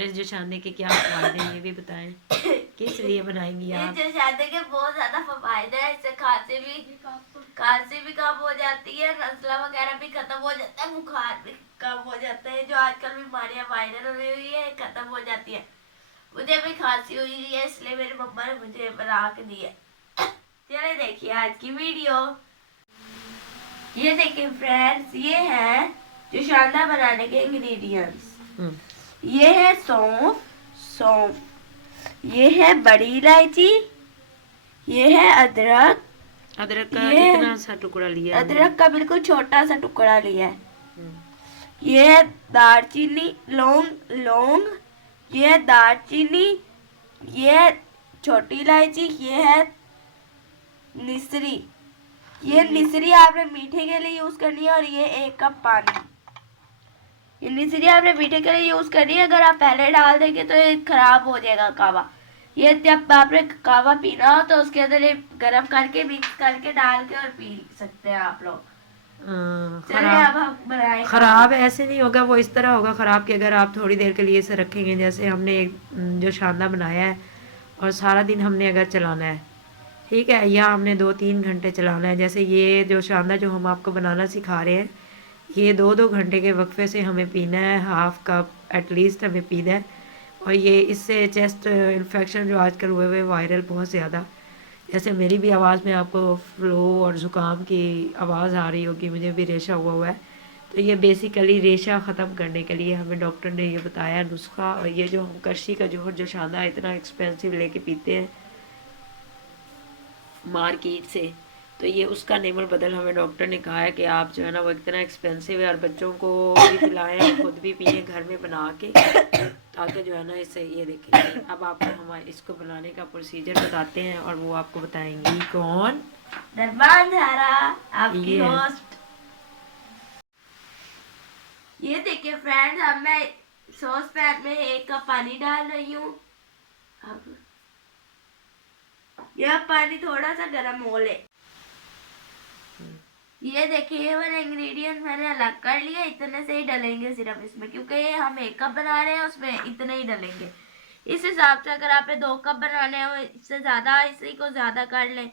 और इस जोशांदे के क्या फायदे हैं ये भी बताएं, किस लिए बनाएंगी आप? इस जोशांदे के बहुत ज्यादा फायदे हैं। इससे खांसी भी कम हो जाती है, नज़ला वगैरह भी खत्म हो जाता है, बुखार भी कम हो जाता है। जो आजकल बीमारियां वायरल हो रही है खत्म हो जाती है। मुझे भी खांसी हुई है, इसलिए मेरी मम्मा ने मुझे बना के दी है। चलिए देखिए आज की वीडियो। ये देखिए फ्रेंड्स, ये है जोशांदा बनाने के इंग्रेडिएंट्स। ये है सौंफ, ये है बड़ी इलायची, ये है अदरक। अदरक का ये कितना सा टुकड़ा लिया है? अदरक का बिल्कुल छोटा सा टुकड़ा लिया है। ये है दालचीनी, लौंग, ये है दालचीनी, ये है छोटी इलायची, ये है निसरी। ये निसरी आपने मीठे के लिए यूज करनी है, और ये 1 कप पानी। ये निसरी आपने मीठे के लिए यूज करनी है। अगर आप पहले डाल देंगे तो ये खराब हो जाएगा कावा। ये जब आपने कावा पीना हो तो उसके अंदर ये गर्म करके मिक्स करके डाल के और पी सकते हैं आप लोग। खराब ऐसे नहीं होगा, वो इस तरह होगा खराब कि अगर आप थोड़ी देर के लिए इसे रखेंगे, जैसे हमने एक जोशांदा बनाया है और सारा दिन हमने अगर चलाना है, ठीक है, या हमने 2-3 घंटे चलाना है। जैसे ये जोशांदा जो हम आपको बनाना सिखा रहे हैं, ये 2-2 घंटे के वक्फे से हमें पीना है, हाफ कप एटलीस्ट हमें पीना है। और ये इससे चेस्ट इन्फेक्शन जो आजकल हुए हुए वायरल बहुत ज़्यादा, जैसे मेरी भी आवाज़ में आपको फ्लू और ज़ुकाम की आवाज़ आ रही होगी, मुझे भी रेशा हुआ है, तो ये बेसिकली रेशा ख़त्म करने के लिए हमें डॉक्टर ने ये बताया नुस्खा। और ये जो हम करशी का जोहर जोशांदा इतना एक्सपेंसिव लेके पीते हैं मार्केट से, तो ये उसका नेमर बदल हमें डॉक्टर ने कहा है कि आप जो है ना वो इतना एक्सपेंसिव है, और बच्चों को भी पिलाएं और खुद भी पिए घर में बना के, ताकि जो है ना इससे ये देखें। अब आपको हमारे इसको बनाने का प्रोसीजर बताते हैं, और वो आपको बताएंगी कौन? दरबान झारा, आपकी होस्ट। ये देखिए फ्रेंड्स, अब मैं सॉस पैन में 1 कप पानी डाल रही हूँ। अब यह पानी थोड़ा सा गर्म हो ले। ये देखिए ये वाला इंग्रेडिएंट मैंने अलग कर लिया, इतने से ही डलेंगे सिर्फ इसमें, क्योंकि ये हम 1 कप बना रहे हैं, उसमें इतने ही डलेंगे। इस हिसाब से अगर आपने 2 कप बनाने हो, इससे ज्यादा इसी को ज्यादा कर लें।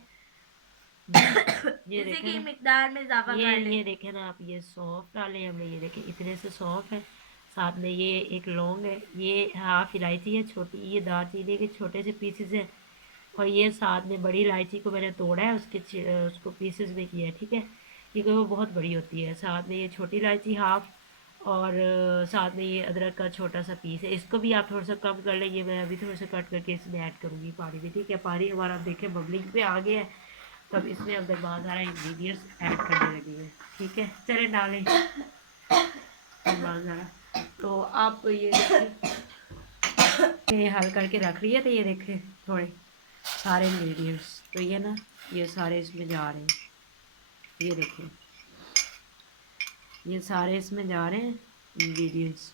ये इसी की मिकदार में इजाफा कर लें। ये देखें ना आप, ये सौंफ डाले हमने, ये देखें इतने से सौंफ है, साथ में ये एक लौंग है, ये हाफ इलायची है छोटी, ये दालचीनी के छोटे से पीसेस हैं, और ये साथ में बड़ी इलायची को मैंने तोड़ा है, उसको पीसेस में किया है, ठीक है, क्योंकि वो बहुत बड़ी होती है। साथ में ये छोटी इलायची हाफ, और साथ में ये अदरक का छोटा सा पीस है, इसको भी आप थोड़ा सा कम कर लें। ये मैं अभी थोड़ा सा कट करके इसमें ऐड करूँगी पानी में, ठीक है। पानी हमारा आप देखें बबलिंग पे आ गया है, तब इसमें अब बहुत सारा इंग्रेडिएंट्स ऐड करने लगी है, ठीक है। चले डालें बहुत सारा, तो आप ये हल करके रख रही है, तो ये देखें थोड़े सारे इंग्रेडिएंट्स, तो ये ना ये सारे इसमें जा रहे हैं, ये देखें ये सारे इसमें जा रहे हैं इंग्रेडिएंट्स।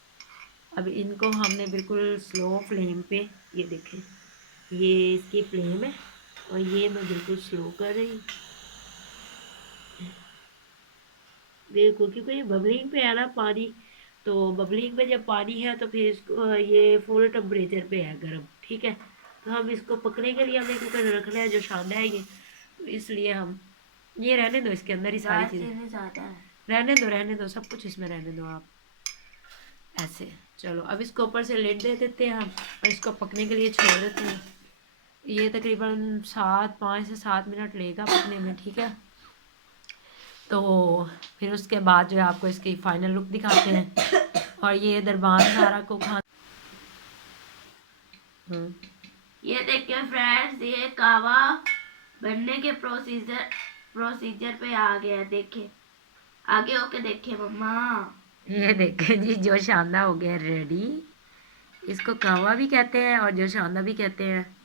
अब इनको हमने बिल्कुल स्लो फ्लेम पे, ये देखें ये इसकी फ्लेम है, और ये मैं बिल्कुल स्लो कर रही हूँ, बिल्कुल, क्योंकि ये बबलिंग पे है ना पानी, तो बबलिंग में जब पानी है तो फिर इसको ये फुल टेम्परेचर पे है गर्म, ठीक है। तो हम इसको पकने के लिए हमें कुकर रखना है जो शानदार है ये, तो इसलिए हम ये रहने दो, इसके अंदर ही सारी चीज़ें रहने दो सब कुछ इसमें रहने दो आप ऐसे। चलो अब इसको ऊपर से लिड दे देते हैं हम, और इसको पकने के लिए छोड़ देते हैं। ये तकरीबन 5 से 7 मिनट लेगा पकने में, ठीक है। तो फिर उसके बाद जो है आपको इसकी फाइनल लुक दिखाते हैं, और ये दरबान झारा को खा ये देखिए फ्रेंड्स, ये कावा बनने के प्रोसीजर पे आ गया। देखिए आगे होके देखिए मम्मा, ये देखें जी जो शानदार हो गया रेडी। इसको कहवा भी कहते हैं और जो शानदा भी कहते हैं।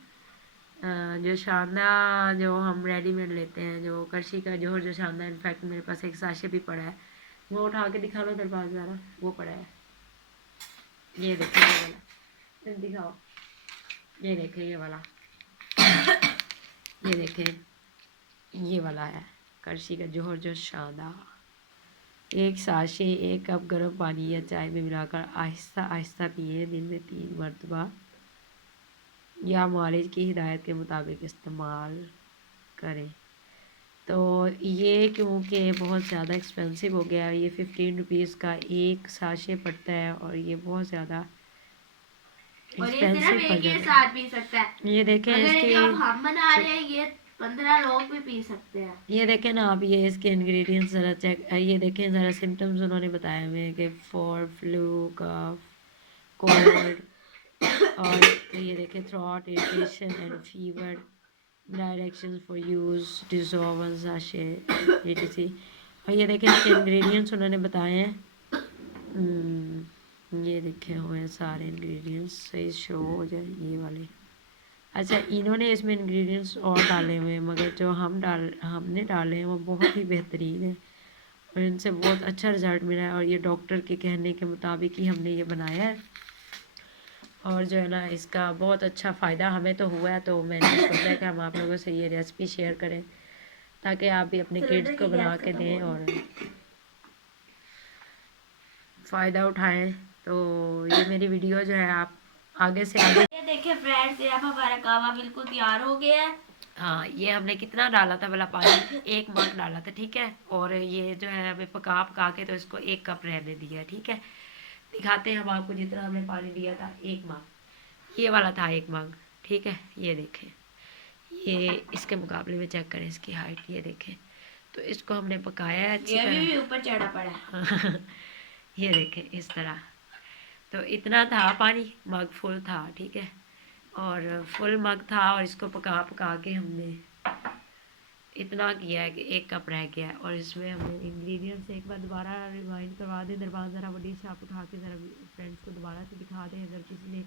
जो शानदा जो हम रेडीमेड लेते हैं, जो करशी का जो शानदा, इनफैक्ट मेरे पास एक साशे भी पड़ा है, वो उठा के दिखा लो दरबार ज़रा, वो पड़ा है, ये देखिए ये वाला, दिखाओ, ये देखें ये वाला, ये देखें ये वाला है करशी का जोहर जो शानदा। एक साशे 1 कप गर्म पानी या चाय में मिलाकर आहिस्ता आहिस्ता पिए। दिन में 3 मरतबा या मालिश की हिदायत के मुताबिक इस्तेमाल करें। तो ये क्योंकि बहुत ज़्यादा एक्सपेंसिव हो गया है, ये 15 रुपीज़ का एक साशे पड़ता है और ये बहुत ज़्यादा और ये सिर्फ एक्सपेंसिव पड़ एक ही जाता साथ पी सकता है। है। ये देखें अगर इसके, जो हम बना रहे हैं ये 15 लोग भी पी सकते हैं। ये देखें ना आप, ये इसके इंग्रेडिएंट्स ज़रा चेक, ये देखें ज़रा सिम्टम्स उन्होंने बताए हुए हैं कि फॉर फ्लू, कफ, कोल्ड, और ये देखें throat irritation and fever, directions for use, dissolve one sachet etc। और ये देखें इसके इंग्रेडिएंट्स उन्होंने बताए हैं। ये देखे हुए हैं सारे इंग्रेडिएंट्स, सही शो हो जाए ये वाले। अच्छा, इन्होंने इसमें इंग्रेडिएंट्स और डाले हुए हैं, मगर जो हमने डाले हैं वो बहुत ही बेहतरीन है और इनसे बहुत अच्छा रिज़ल्ट मिला है। और ये डॉक्टर के कहने के मुताबिक ही हमने ये बनाया है और जो है ना इसका बहुत अच्छा फ़ायदा हमें तो हुआ है। तो मैंने सोचा कि हम आप लोगों से ये रेसिपी शेयर करें ताकि आप भी अपने किड्स को बना के दें और फ़ायदा उठाएं। तो ये मेरी वीडियो जो है आप आगे से आगे, ये देखिए फ्रेंड्स, अब हमारा कहवा बिल्कुल तैयार हो गया है। हाँ, ये हमने कितना डाला था वाला पानी, 1 मग डाला था, ठीक है। और ये जो है हमें पका पका के तो इसको 1 कप रहने दिया है, ठीक है। दिखाते हैं हम आपको, जितना हमने पानी दिया था 1 मग, ये वाला था 1 मग, ठीक है। ये देखें, ये इसके मुकाबले में चेक करें इसकी हाइट, ये देखें। तो इसको हमने पकाया है अच्छी ये तरह। भी ऊपर चढ़ा पड़ा है। ये देखें इस तरह। तो इतना था पानी, मग फुल था, ठीक है। और फुल मग था और इसको पका पका के हमने इतना किया है कि 1 कप रह गया है। और इसमें हमने इंग्रेडिएंट्स एक बार दोबारा रिवाइंड करवा दें दरबार, ज़रा बड़ी से आप उठा के ज़रा फ्रेंड्स को दोबारा से दिखा दें अगर किसी ने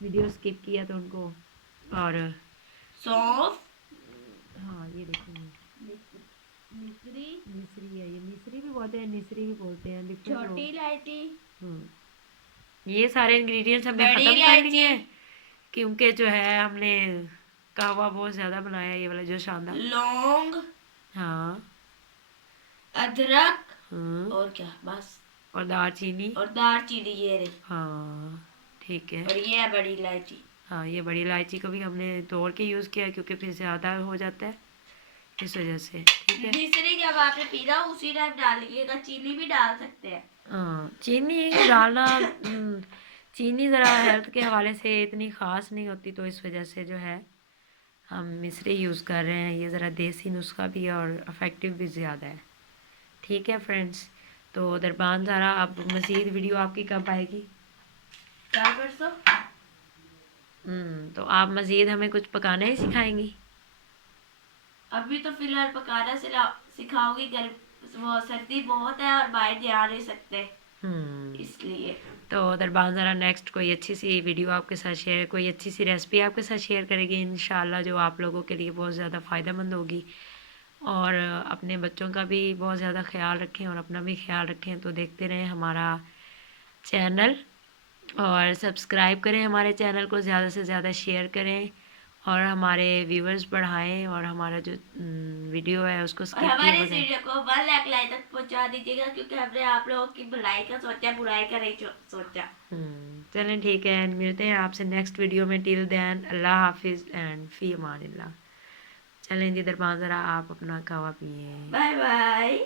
वीडियो स्किप किया तो उनको। और सौंफ, हाँ, ये देखेंगे मिश्री है, ये मिश्री भी बोलते हैं, निसरी भी बोलते हैं, छोटी इलायची, ये सारे इंग्रेडिएंट्स हमने बड़ी ख़त्म कर इलायची, लिए हैं क्योंकि जो है हमने कहवा बहुत ज़्यादा बनाया है, ये वाला जो शानदार। लौंग, हाँ, अदरक, हाँ, और क्या, बस, और दालचीनी, और दालचीनी, ये रही। हाँ, ठीक है। और ये है बड़ी इलायची। हाँ, ये बड़ी इलायची को भी हमने तोड़ के यूज़ किया क्योंकि फिर ज़्यादा हो जाता है इस वजह से, ठीक है। तीसरी जब आपने पीना उसी टाइम डालिएगा, चीनी भी डाल सकते हैं। हाँ, चीनी डालना चीनी ज़रा हेल्थ के हवाले से इतनी ख़ास नहीं होती, तो इस वजह से जो है हम मिश्री यूज़ कर रहे हैं। ये ज़रा देसी नुस्खा भी है और इफ़ेक्टिव भी ज़्यादा है, ठीक है फ्रेंड्स। तो दरबान ज़रा, अब मज़ीद वीडियो आपकी कब आएगी? कल परसों। तो आप मज़ीद हमें कुछ पकाना ही सिखाएंगी? अभी तो फिलहाल पकाना सिखाओगी, वो सर्दी बहुत है और बाहर जा नहीं सकते, इसलिए। तो दरबान ज़रा नेक्स्ट कोई अच्छी सी वीडियो आपके साथ शेयर, कोई अच्छी सी रेसिपी आपके साथ शेयर करेगी इंशाल्लाह, जो आप लोगों के लिए बहुत ज़्यादा फ़ायदेमंद होगी। और अपने बच्चों का भी बहुत ज़्यादा ख्याल रखें और अपना भी ख्याल रखें। तो देखते रहें हमारा चैनल और सब्सक्राइब करें हमारे चैनल को, ज़्यादा से ज़्यादा शेयर करें और हमारे व्यूवर्स बढ़ाएं और हमारा जो वीडियो है उसको और स्किप हमारे किए इस बगैर। वीडियो को 1 लाख लाइक तक पहुंचा दीजिएगा, क्योंकि हमने आप लोगों की भलाई का सोचा, बुराई का नहीं सोचा। चलें, ठीक है, मिलते हैं आपसे नेक्स्ट वीडियो में। टिल देन अल्लाह हाफिज़ एंड फ़ी अमानिल्लाह। चलें जी दरबान, ज़रा आप अपना कहवा पिए। Bye bye.